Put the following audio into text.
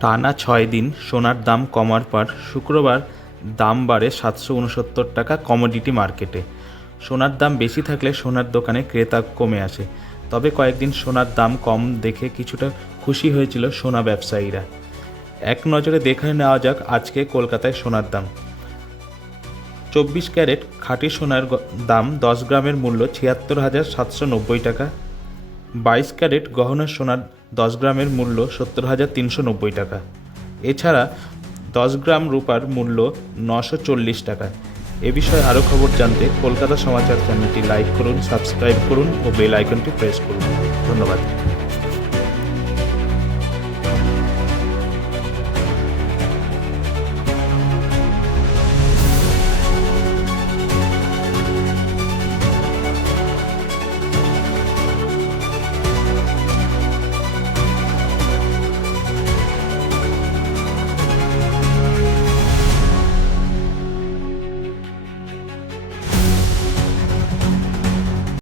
টানা ৬ দিন সোনার দাম কমার পর শুক্রবার দাম বাড়ে ৭৬৯ টাকা কমোডিটি মার্কেটে। সোনার দাম বেশি থাকলে সোনার দোকানে ক্রেতা কমে আসে। তবে কয়েকদিন সোনার দাম কম দেখে কিছুটা খুশি হয়েছিল সোনা ব্যবসায়ীরা। এক নজরে দেখে নেওয়া যাক আজকে কলকাতায় সোনার দাম। ২৪ ক্যারেট খাঁটি সোনার দাম ১০ গ্রামের মূল্য ৭৬,৭৯০ টাকা। ২২ ক্যারেট গহনা সোনার ১০ গ্রামের মূল্য ৭০,৩৯০ টাকা। এছাড়া ১০ গ্রাম রূপার মূল্য ৯৪০ টাকা। এ বিষয়ে আরও খবর জানতে কলকাতা সমাচার চ্যানেলটি লাইক করুন, সাবস্ক্রাইব করুন ও বেল আইকনটি প্রেস করুন। ধন্যবাদ।